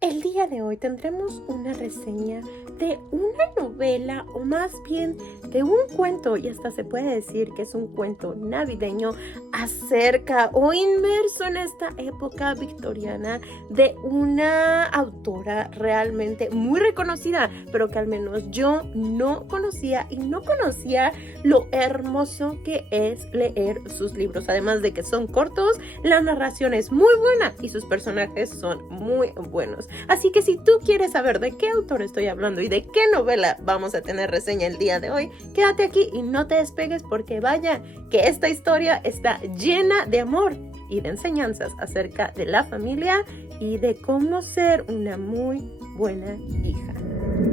El día de hoy tendremos una reseña de una novela, o más bien de un cuento, y hasta se puede decir que es un cuento navideño acerca o inmerso en esta época victoriana de una autora realmente muy reconocida, pero que al menos yo no conocía y no conocía lo hermoso que es leer sus libros. Además de que son cortos, la narración es muy buena y sus personajes son muy buenos. Así que si tú quieres saber de qué autor estoy hablando y de qué novela vamos a tener reseña el día de hoy, quédate aquí y no te despegues, porque vaya que esta historia está llena de amor y de enseñanzas acerca de la familia y de cómo ser una muy buena hija.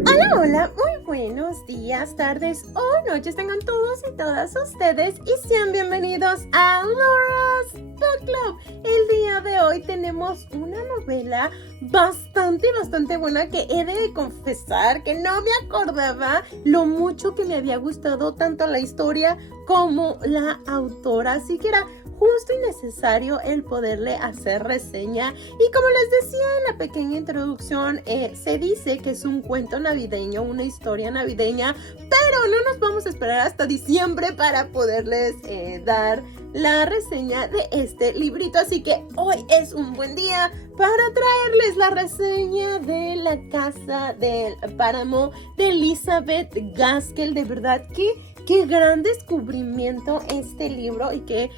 Hola, hola, muy buenos días, tardes o noches tengan todos y todas ustedes y sean bienvenidos a Laura's Book Club. El día de hoy tenemos una novela bastante buena que he de confesar que no me acordaba lo mucho que me había gustado tanto la historia como la autora, así que era justo y necesario el poderle hacer reseña. Y como les decía en la pequeña introducción, se dice que es un cuento navideño, una historia navideña, pero no nos vamos a esperar hasta diciembre para poderles dar la reseña de este librito, así que hoy es un buen día para traerles la reseña de La Casa del Páramo de Elizabeth Gaskell. De verdad que qué gran descubrimiento este libro, y que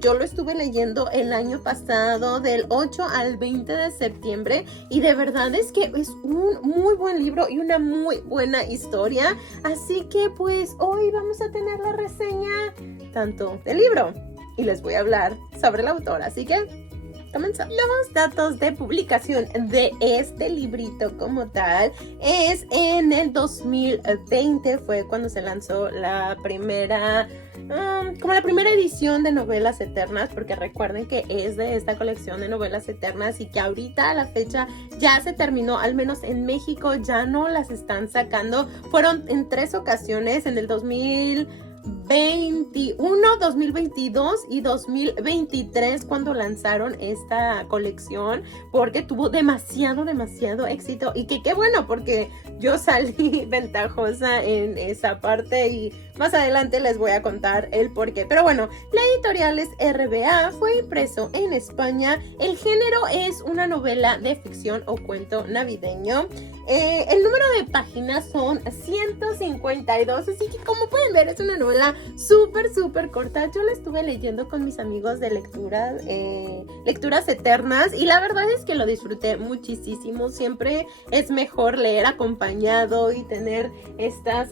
yo lo estuve leyendo el año pasado del 8 al 20 de septiembre, y de verdad es que es un muy buen libro y una muy buena historia. Así que pues hoy vamos a tener la reseña tanto del libro y les voy a hablar sobre la autora, así que comenzamos. Los datos de publicación de este librito como tal es en el 2020, fue cuando se lanzó la primera como la primera edición de Novelas Eternas, porque recuerden que es de esta colección de Novelas Eternas y que ahorita a la fecha ya se terminó, al menos en México ya no las están sacando. Fueron en 3 ocasiones, en el 2021, 2022 y 2023 cuando lanzaron esta colección, porque tuvo demasiado éxito, y que qué bueno, porque yo salí ventajosa en esa parte y más adelante les voy a contar el porqué. Pero bueno, la editorial es RBA, fue impreso en España, el género es una novela de ficción o cuento navideño. El número de páginas son 152, así que como pueden ver es una novela súper corta. Yo la estuve leyendo con mis amigos de lecturas eternas, y la verdad es que lo disfruté muchísimo. Siempre es mejor leer acompañado y tener estas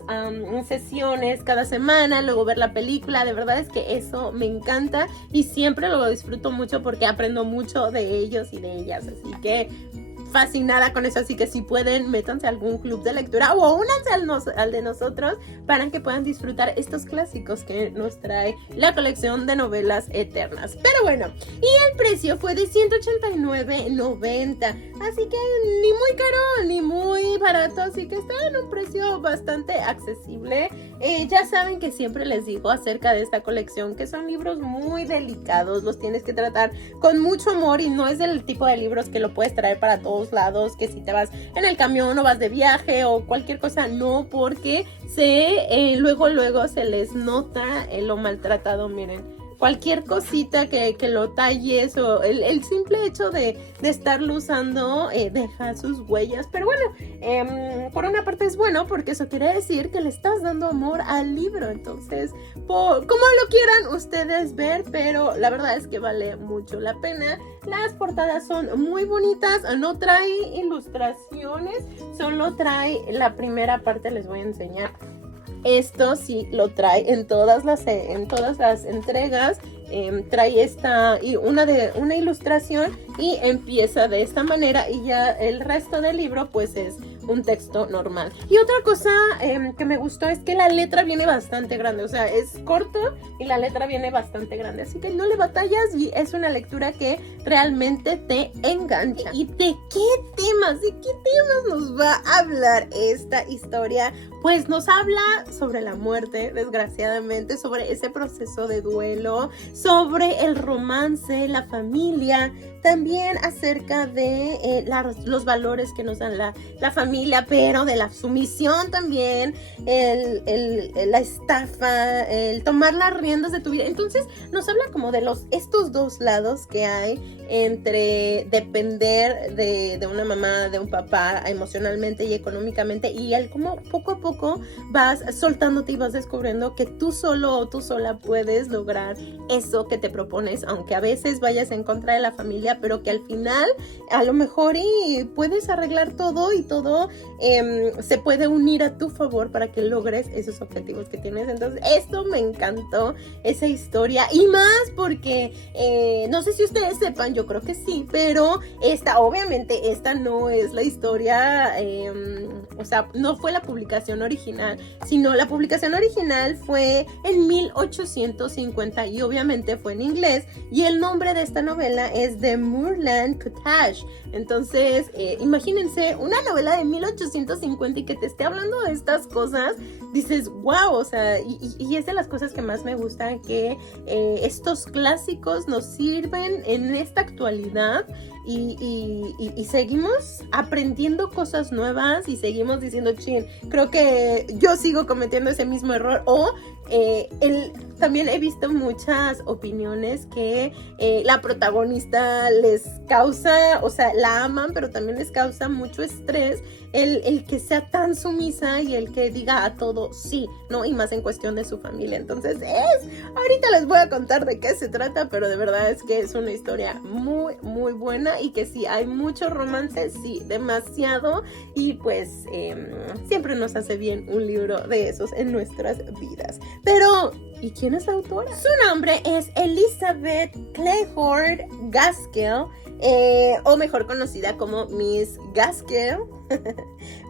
sesiones cada semana, luego ver la película. De verdad es que eso me encanta y siempre lo disfruto mucho porque aprendo mucho de ellos y de ellas, así que fascinada con eso. Así que si pueden, métanse a algún club de lectura o únanse al de nosotros para que puedan disfrutar estos clásicos que nos trae la colección de Novelas Eternas. Pero bueno, y el precio fue de $189.90, así que ni muy caro ni muy barato, así que está en un precio bastante accesible. Ya saben que siempre les digo acerca de esta colección que son libros muy delicados, los tienes que tratar con mucho amor, y no es del tipo de libros que lo puedes traer para todos lados, que si te vas en el camión o vas de viaje o cualquier cosa, no, porque luego se les nota lo maltratado. Miren, cualquier cosita que lo talles o el simple hecho de estarlo usando deja sus huellas. Pero bueno, por una parte es bueno, porque eso quiere decir que le estás dando amor al libro. Entonces, como lo quieran ustedes ver, pero la verdad es que vale mucho la pena. Las portadas son muy bonitas, no trae ilustraciones, solo trae la primera parte. Les voy a enseñar. Esto sí lo trae en todas las entregas. Trae una ilustración y empieza de esta manera, y ya el resto del libro pues es un texto normal. Y otra cosa que me gustó es que la letra viene bastante grande, o sea, es corto y la letra viene bastante grande, así que no le batallas y es una lectura que realmente te engancha. ¿Y de qué temas nos va a hablar esta historia? Pues nos habla sobre la muerte, desgraciadamente, sobre ese proceso de duelo, sobre el romance, la familia, también acerca de los valores que nos dan la familia, pero de la sumisión también, la estafa, el tomar las riendas de tu vida. Entonces nos habla como de estos dos lados que hay entre depender de una mamá, de un papá emocionalmente y económicamente, y el cómo poco a poco vas soltándote y vas descubriendo que tú solo o tú sola puedes lograr eso que te propones, aunque a veces vayas en contra de la familia, pero que al final a lo mejor y puedes arreglar todo y todo se puede unir a tu favor para que logres esos objetivos que tienes. Entonces esto me encantó, esa historia, y más porque no sé si ustedes sepan, yo creo que sí, pero obviamente esta no es la historia, o sea, no fue la publicación original, sino la publicación original fue en 1850 y obviamente fue en inglés, y el nombre de esta novela es The Moorland Cottage. Entonces imagínense una novela de 1850 y que te esté hablando de estas cosas, dices wow, o sea, y es de las cosas que más me gustan, que estos clásicos nos sirven en esta actualidad y seguimos aprendiendo cosas nuevas y seguimos diciendo, chin, creo que yo sigo cometiendo ese mismo error, o también he visto muchas opiniones que la protagonista les causa, o sea, la aman, pero también les causa mucho estrés el que sea tan sumisa y el que diga a todo sí, ¿no? Y más en cuestión de su familia. Entonces ahorita les voy a contar de qué se trata, pero de verdad es que es una historia muy, muy buena, y que sí, hay mucho romance, sí, demasiado, y pues siempre nos hace bien un libro de esos en nuestras vidas. Pero ¿y quién es la autora? Su nombre es Elizabeth Clayhord Gaskell, o mejor conocida como Miss Gaskell.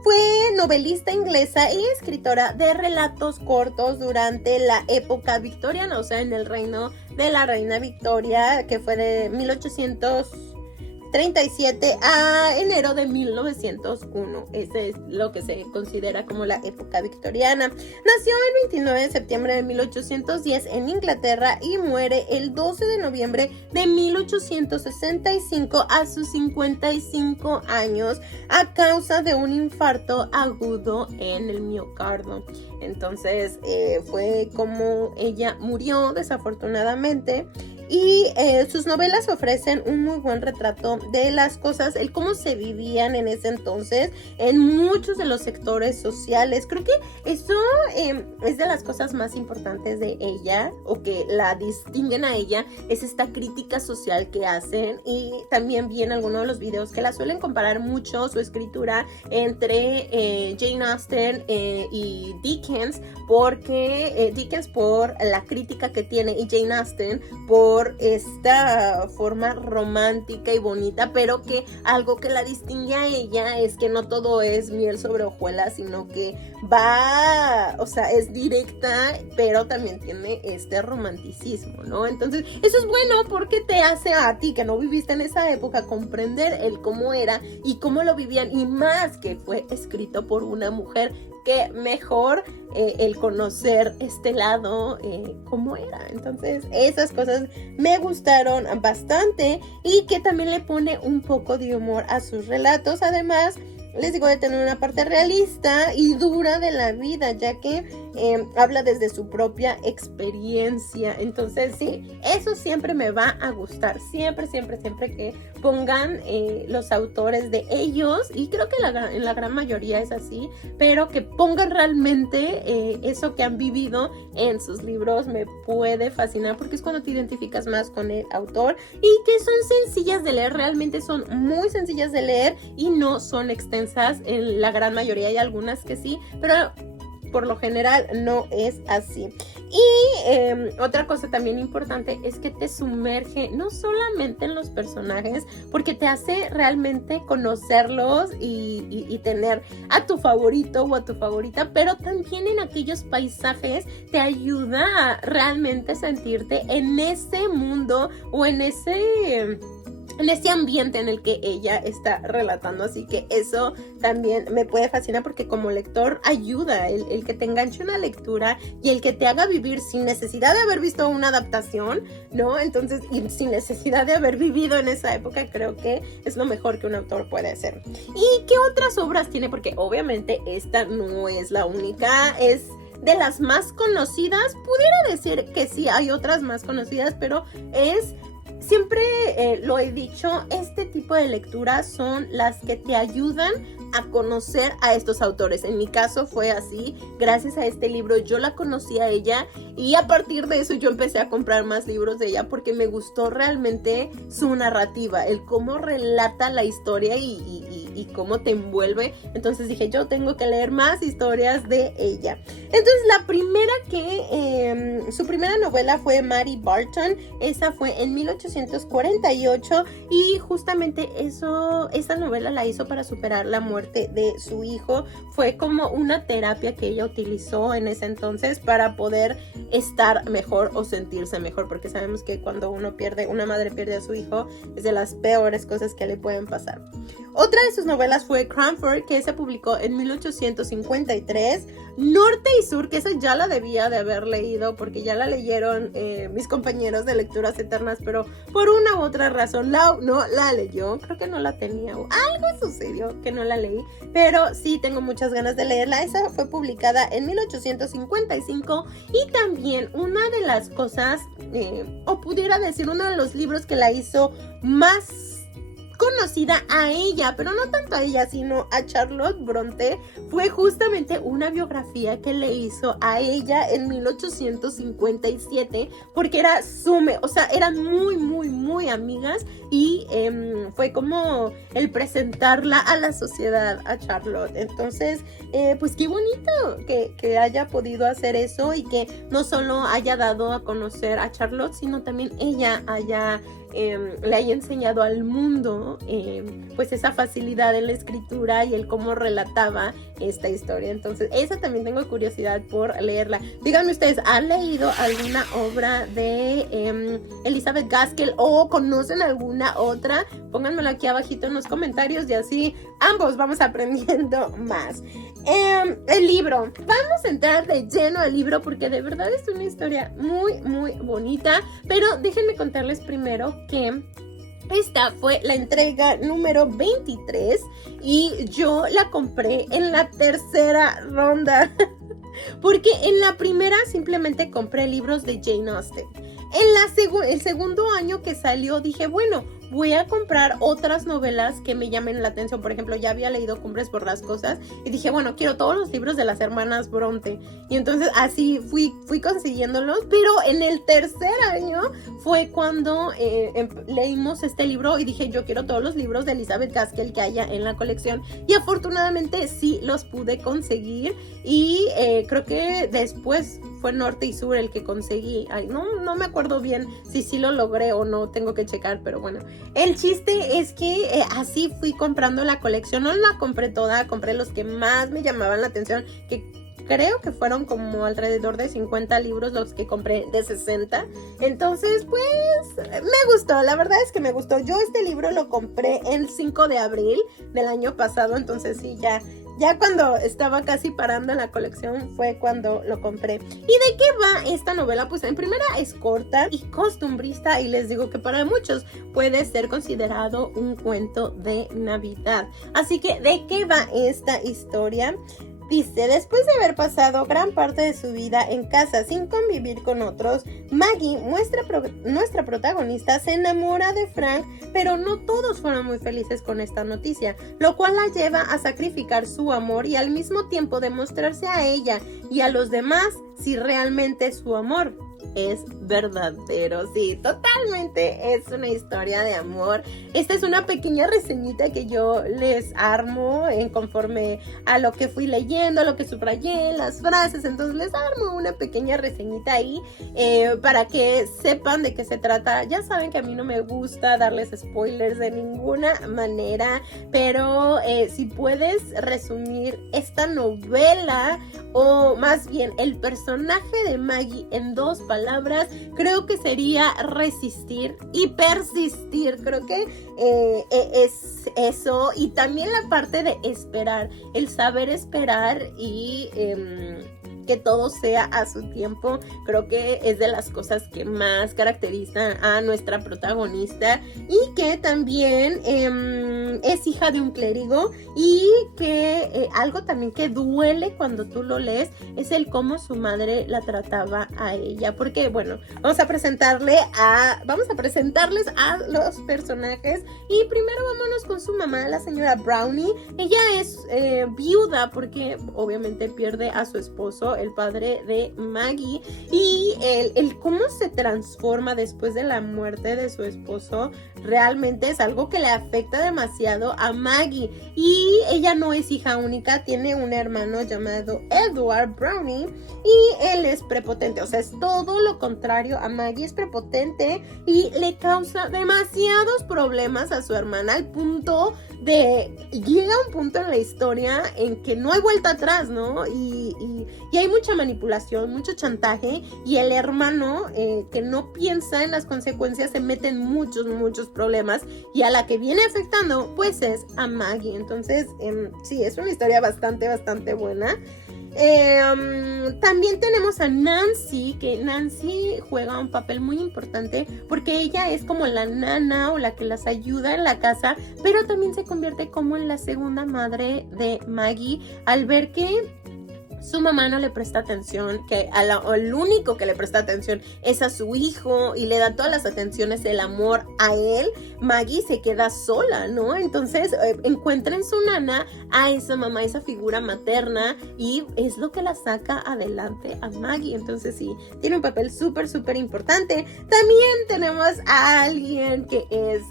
Fue novelista inglesa y escritora de relatos cortos durante la época victoriana, o sea, en el reino de la reina Victoria, que fue de 1837 a enero de 1901. Ese es lo que se considera como la época victoriana. Nació el 29 de septiembre de 1810 en Inglaterra y muere el 12 de noviembre de 1865 a sus 55 años a causa de un infarto agudo en el miocardio. Entonces fue como ella murió, desafortunadamente. Y sus novelas ofrecen un muy buen retrato de las cosas, el cómo se vivían en ese entonces, en muchos de los sectores sociales. Creo que eso es de las cosas más importantes de ella, o que la distinguen a ella, es esta crítica social que hacen. Y también vi en algunos de los videos que la suelen comparar mucho su escritura entre Jane Austen y Dickens, porque Dickens por la crítica que tiene y Jane Austen por esta forma romántica y bonita, pero que algo que la distingue a ella es que no todo es miel sobre hojuelas, sino que va, o sea, es directa, pero también tiene este romanticismo, ¿no? Entonces, eso es bueno porque te hace a ti, que no viviste en esa época, comprender el cómo era y cómo lo vivían, y más que fue escrito por una mujer, que mejor el conocer este lado, cómo era. Entonces esas cosas me gustaron bastante, y que también le pone un poco de humor a sus relatos. Además, les digo, de tener una parte realista y dura de la vida, ya que habla desde su propia experiencia. Entonces sí, eso siempre me va a gustar, siempre que pongan los autores de ellos, y creo que en la gran mayoría es así, pero que pongan realmente eso que han vivido en sus libros, me puede fascinar, porque es cuando te identificas más con el autor, y que son sencillas de leer, realmente son muy sencillas de leer y no son extensas. En la gran mayoría, hay algunas que sí, pero por lo general no es así. Y otra cosa también importante es que te sumerge no solamente en los personajes, porque te hace realmente conocerlos y tener a tu favorito o a tu favorita, pero también en aquellos paisajes te ayuda a realmente sentirte en ese mundo o en ese en este ambiente en el que ella está relatando, así que eso también me puede fascinar porque como lector ayuda el que te enganche una lectura y el que te haga vivir sin necesidad de haber visto una adaptación, ¿no? Entonces, y sin necesidad de haber vivido en esa época, creo que es lo mejor que un autor puede hacer. ¿Y qué otras obras tiene? Porque obviamente esta no es la única, es de las más conocidas. Pudiera decir que sí, hay otras más conocidas, pero siempre lo he dicho, este tipo de lecturas son las que te ayudan a conocer a estos autores. En mi caso fue así, gracias a este libro yo la conocí a ella y a partir de eso yo empecé a comprar más libros de ella porque me gustó realmente su narrativa, el cómo relata la historia y cómo te envuelve. Entonces dije, yo tengo que leer más historias de ella. Entonces la primera su primera novela fue Mary Barton. Esa fue en 1848 y justamente esa novela la hizo para superar la muerte de su hijo. Fue como una terapia que ella utilizó en ese entonces para poder estar mejor o sentirse mejor, porque sabemos que cuando una madre pierde a su hijo, es de las peores cosas que le pueden pasar. Otra de sus novelas fue Cranford, que se publicó en 1853. Norte y Sur, que esa ya la debía de haber leído porque ya la leyeron mis compañeros de Lecturas Eternas, pero por una u otra razón no la leyó. Creo que no la tenía o algo sucedió que no la leí, pero sí tengo muchas ganas de leerla. Esa fue publicada en 1855 y también una de las cosas, o pudiera decir uno de los libros que la hizo más conocida a ella, pero no tanto a ella, sino a Charlotte Bronte, fue justamente una biografía que le hizo a ella en 1857, porque eran muy, muy, muy amigas y fue como el presentarla a la sociedad a Charlotte. Entonces, pues qué bonito que haya podido hacer eso y que no solo haya dado a conocer a Charlotte, sino también ella le haya enseñado al mundo pues esa facilidad en la escritura y el cómo relataba esta historia. Entonces esa también tengo curiosidad por leerla. Díganme ustedes, ¿han leído alguna obra de Elizabeth Gaskell o conocen alguna otra? Pónganmelo aquí abajito en los comentarios y así ambos vamos aprendiendo más. El libro, vamos a entrar de lleno al libro porque de verdad es una historia muy, muy bonita, pero déjenme contarles primero que esta fue la entrega número 23 y yo la compré en la tercera ronda porque en la primera simplemente compré libros de Jane Austen. En el segundo año que salió dije, bueno, voy a comprar otras novelas que me llamen la atención. Por ejemplo, ya había leído Cumbres Borrascosas y dije, bueno, quiero todos los libros de las hermanas Bronte. Y entonces así fui consiguiéndolos, pero en el tercer año fue cuando leímos este libro y dije, yo quiero todos los libros de Elizabeth Gaskell que haya en la colección. Y afortunadamente sí los pude conseguir y creo que después fue Norte y Sur el que conseguí. Ay, no me acuerdo bien si sí lo logré o no, tengo que checar, pero bueno. El chiste es que así fui comprando la colección. No la compré toda, compré los que más me llamaban la atención, que creo que fueron como alrededor de 50 libros los que compré de 60. Entonces, pues, me gustó, la verdad es que me gustó. Yo este libro lo compré el 5 de abril del año pasado, entonces sí, ya cuando estaba casi parando la colección fue cuando lo compré. ¿Y de qué va esta novela? Pues en primera es corta y costumbrista y les digo que para muchos puede ser considerado un cuento de Navidad. Así que, ¿de qué va esta historia? Dice, después de haber pasado gran parte de su vida en casa sin convivir con otros, Maggie, nuestra protagonista, se enamora de Frank, pero no todos fueron muy felices con esta noticia, lo cual la lleva a sacrificar su amor y al mismo tiempo demostrarse a ella y a los demás si realmente su amor es verdadero. Sí, totalmente es una historia de amor. Esta es una pequeña reseñita que yo les armo en conforme a lo que fui leyendo, a lo que subrayé, las frases. Entonces les armo una pequeña reseñita ahí para que sepan de qué se trata. Ya saben que a mí no me gusta darles spoilers de ninguna manera, pero si puedes resumir esta novela, o más bien el personaje de Maggie en 2 palabras, creo que sería resistir y persistir. Creo que es eso, y también la parte de esperar, el saber esperar y que todo sea a su tiempo. Creo que es de las cosas que más caracterizan a nuestra protagonista, y que también es hija de un clérigo, y que algo también que duele cuando tú lo lees es el cómo su madre la trataba a ella, porque bueno, vamos a presentarles a los personajes, y primero vámonos con su mamá, la señora Brownie. Ella es viuda porque obviamente pierde a su esposo, el padre de Maggie, y el cómo se transforma después de la muerte de su esposo realmente es algo que le afecta demasiado a Maggie. Y ella no es hija única, tiene un hermano llamado Edward Brownie, y él es prepotente, o sea, es todo lo contrario a Maggie, es prepotente y le causa demasiados problemas a su hermana, al punto de, llega un punto en la historia en que no hay vuelta atrás, ¿no? Y hay mucha manipulación, mucho chantaje, y el hermano que no piensa en las consecuencias se mete en muchos problemas, y a la que viene afectando pues es a Maggie. Entonces sí, es una historia bastante buena. También tenemos a Nancy, que Nancy juega un papel muy importante porque ella es como la nana o la que las ayuda en la casa, pero también se convierte como en la segunda madre de Maggie al ver que su mamá no le presta atención, que al único que le presta atención es a su hijo y le da todas las atenciones, el amor a él. Maggie se queda sola, ¿no? Entonces encuentra en su nana a esa mamá, esa figura materna, y es lo que la saca adelante a Maggie. Entonces sí, tiene un papel súper importante. También tenemos a alguien que es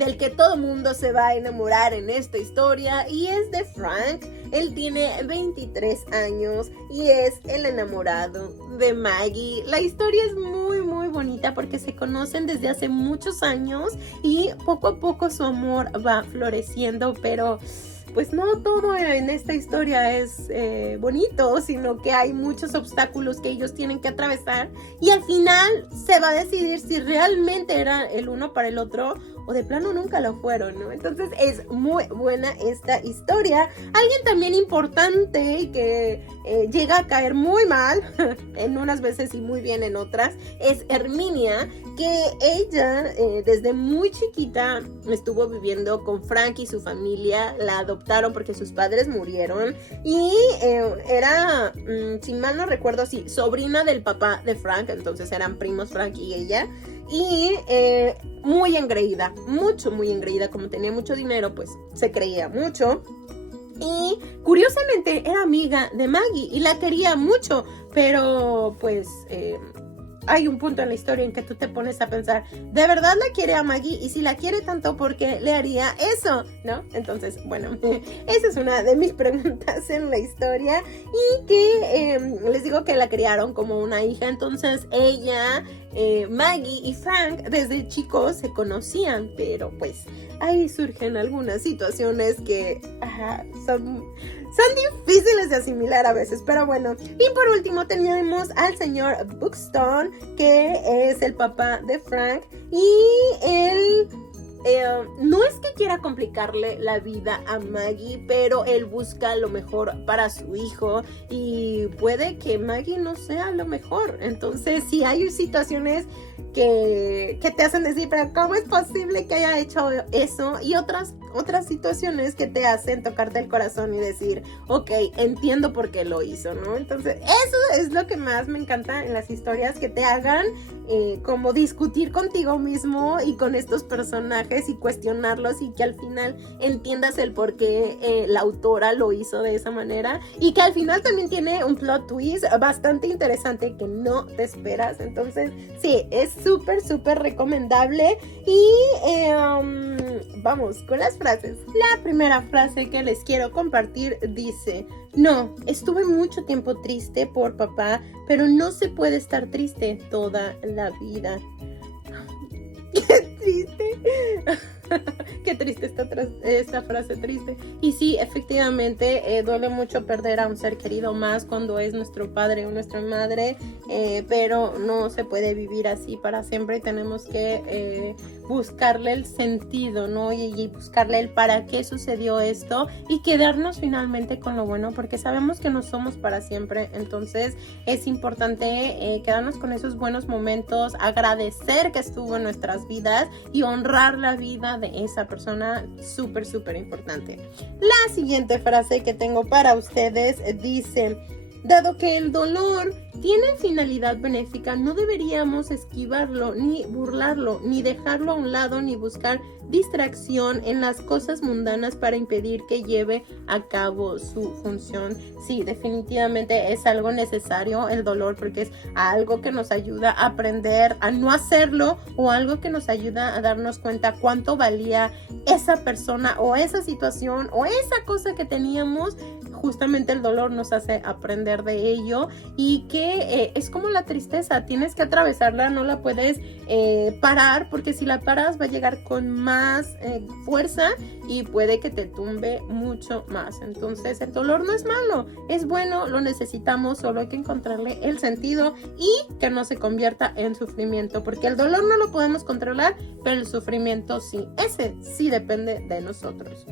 del que todo mundo se va a enamorar en esta historia, y es de Frank. Él tiene 23 años y es el enamorado de Maggie. La historia es muy bonita porque se conocen desde hace muchos años y poco a poco su amor va floreciendo, pero pues no todo en esta historia es bonito, sino que hay muchos obstáculos que ellos tienen que atravesar, y al final se va a decidir si realmente era el uno para el otro o de plano nunca lo fueron, ¿no? Entonces es muy buena esta historia. Alguien también importante y que llega a caer muy mal en unas veces y muy bien en otras es Herminia, que ella desde muy chiquita estuvo viviendo con Frank y su familia. La adoptaron porque sus padres murieron, y era, si mal no recuerdo, sí, sobrina del papá de Frank. Entonces eran primos Frank y ella, y muy engreída, muy engreída. Como tenía mucho dinero, pues se creía mucho. Y curiosamente era amiga de Maggie y la quería mucho, pero pues hay un punto en la historia en que tú te pones a pensar, ¿de verdad la quiere a Maggie? Y si la quiere tanto, ¿por qué le haría eso? ¿No? Entonces, bueno, esa es una de mis preguntas en la historia, y que les digo que la criaron como una hija. Entonces ella, Maggie y Frank desde chicos se conocían, pero pues ahí surgen algunas situaciones que son difíciles de asimilar a veces, pero bueno. Y por último tenemos al señor Buxton, que es el papá de Frank, y él no es que quiera complicarle la vida a Maggie, pero él busca lo mejor para su hijo, y puede que Maggie no sea lo mejor. Entonces sí hay situaciones que te hacen decir, pero ¿cómo es posible que haya hecho eso? Y otras situaciones que te hacen tocarte el corazón y decir, ok, entiendo por qué lo hizo, ¿no? Entonces eso es lo que más me encanta en las historias, que te hagan como discutir contigo mismo y con estos personajes y cuestionarlos, y que al final entiendas el por qué la autora lo hizo de esa manera, y que al final también tiene un plot twist bastante interesante que no te esperas. Entonces sí, es súper recomendable. Y vamos con las frases. La primera frase que les quiero compartir dice: no, estuve mucho tiempo triste por papá, pero no se puede estar triste toda la vida. ¡Qué triste! Qué triste esta frase triste. Y sí, efectivamente, duele mucho perder a un ser querido más cuando es nuestro padre o nuestra madre, pero no se puede vivir así para siempre. Tenemos que buscarle el sentido, ¿no? Y buscarle el para qué sucedió esto y quedarnos finalmente con lo bueno, porque sabemos que no somos para siempre. Entonces es importante quedarnos con esos buenos momentos, agradecer que estuvo en nuestras vidas y honrar la vida de esa persona. Súper, súper importante. La siguiente frase que tengo para ustedes dice: dado que el dolor tiene finalidad benéfica, no deberíamos esquivarlo, ni burlarlo, ni dejarlo a un lado, ni buscar distracción en las cosas mundanas para impedir que lleve a cabo su función. Sí, definitivamente es algo necesario el dolor, porque es algo que nos ayuda a aprender a no hacerlo, o algo que nos ayuda a darnos cuenta cuánto valía esa persona o esa situación o esa cosa que teníamos. Justamente el dolor nos hace aprender de ello, y que es como la tristeza, tienes que atravesarla, no la puedes parar, porque si la paras va a llegar con más fuerza y puede que te tumbe mucho más. Entonces el dolor no es malo, es bueno, lo necesitamos, solo hay que encontrarle el sentido y que no se convierta en sufrimiento, porque el dolor no lo podemos controlar, pero el sufrimiento sí, ese sí depende de nosotros.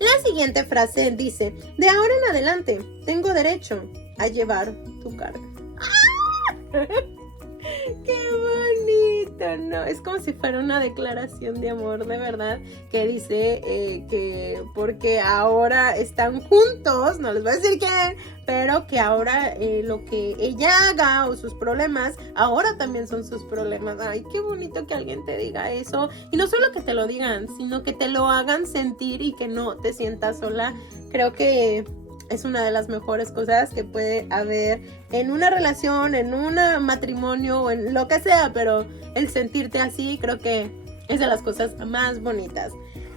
La siguiente frase dice: de ahora en adelante tengo derecho a llevar tu carga. ¡Ah! ¡Qué bonito! No, es como si fuera una declaración de amor, de verdad, que dice que porque ahora están juntos, no les voy a decir quién, pero que ahora lo que ella haga o sus problemas, ahora también son sus problemas. Ay, qué bonito que alguien te diga eso, y no solo que te lo digan, sino que te lo hagan sentir y que no te sientas sola. Creo que es una de las mejores cosas que puede haber en una relación, en un matrimonio o en lo que sea, pero el sentirte así creo que es de las cosas más bonitas.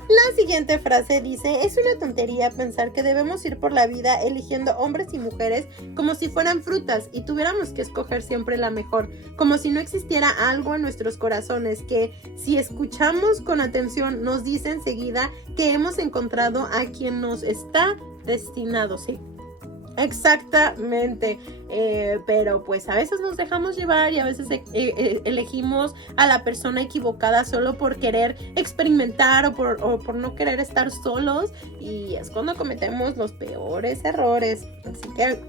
La siguiente frase dice: es una tontería pensar que debemos ir por la vida eligiendo hombres y mujeres como si fueran frutas y tuviéramos que escoger siempre la mejor, como si no existiera algo en nuestros corazones que, si escuchamos con atención, nos dice enseguida que hemos encontrado a quien nos está destinado. Sí, exactamente, pero pues a veces nos dejamos llevar y a veces elegimos a la persona equivocada solo por querer experimentar o por no querer estar solos, y es cuando cometemos los peores errores. Así que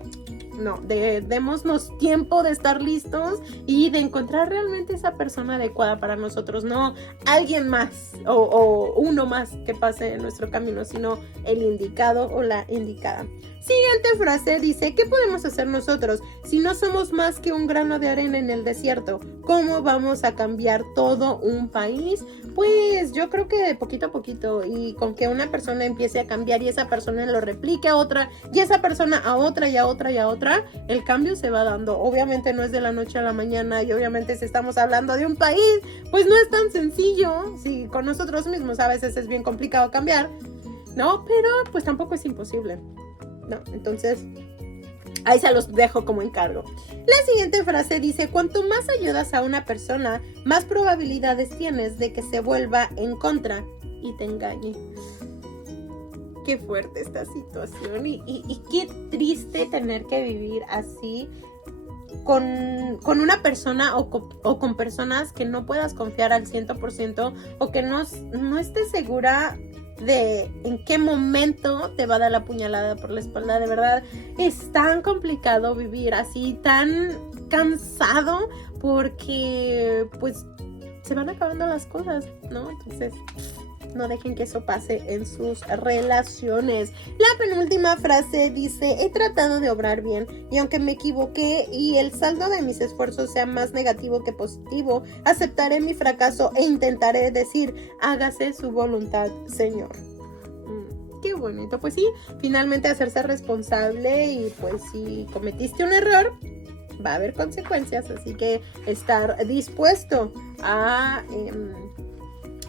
no, démonos tiempo de estar listos y de encontrar realmente esa persona adecuada para nosotros, no alguien más o uno más que pase en nuestro camino, sino el indicado o la indicada. Siguiente frase dice: ¿qué podemos hacer nosotros si no somos más que un grano de arena en el desierto? ¿Cómo vamos a cambiar todo un país? Pues yo creo que poquito a poquito, y con que una persona empiece a cambiar y esa persona lo replique a otra y esa persona a otra y a otra y a otra, el cambio se va dando. Obviamente no es de la noche a la mañana, y obviamente si estamos hablando de un país, pues no es tan sencillo. Si con nosotros mismos a veces es bien complicado cambiar, ¿no? Pero pues tampoco es imposible, ¿no? Entonces ahí se los dejo como encargo. La siguiente frase dice: cuanto más ayudas a una persona, más probabilidades tienes de que se vuelva en contra y te engañe. Qué fuerte esta situación, y qué triste tener que vivir así con una persona o con personas que no puedas confiar al 100%, o que no estés segura de en qué momento te va a dar la puñalada por la espalda. De verdad, es tan complicado vivir así, tan cansado, porque pues se van acabando las cosas, ¿no? Entonces no dejen que eso pase en sus relaciones. La penúltima frase dice: he tratado de obrar bien, y aunque me equivoqué y el saldo de mis esfuerzos sea más negativo que positivo, aceptaré mi fracaso e intentaré decir: hágase su voluntad, Señor. Qué bonito. Pues sí, finalmente hacerse responsable, y pues si cometiste un error, va a haber consecuencias, así que estar dispuesto a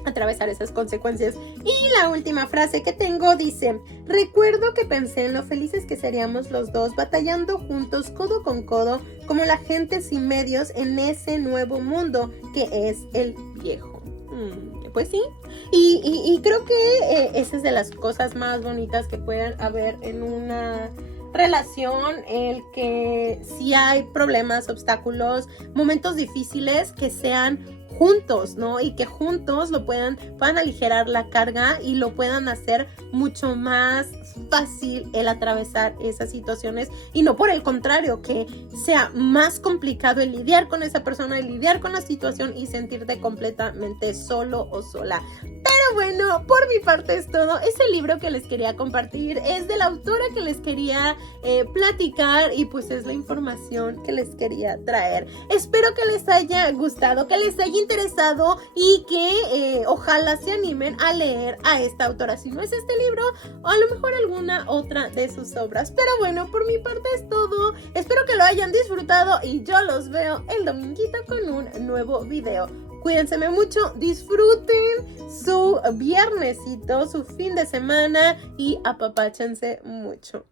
atravesar esas consecuencias. Y la última frase que tengo dice: recuerdo que pensé en lo felices que seríamos los dos batallando juntos codo con codo como la gente sin medios en ese nuevo mundo que es el viejo. Qué Pues sí, y creo que esa es de las cosas más bonitas que pueden haber en una relación, el que si hay problemas, obstáculos, momentos difíciles, que sean juntos, ¿no? Y que juntos puedan aligerar la carga y lo puedan hacer mucho más fácil el atravesar esas situaciones, y no por el contrario, que sea más complicado el lidiar con esa persona, el lidiar con la situación y sentirte completamente solo o sola. Pero bueno, por mi parte es todo. Es el libro que les quería compartir, es de la autora que les quería platicar, y pues es la información que les quería traer. Espero que les haya gustado, que les haya interesado, y que ojalá se animen a leer a esta autora, si no es este libro, o a lo mejor alguna otra de sus obras. Pero bueno, por mi parte es todo. Espero que lo hayan disfrutado, y yo los veo el dominguito con un nuevo video. Cuídense mucho, disfruten su viernesito, su fin de semana, y apapáchense mucho.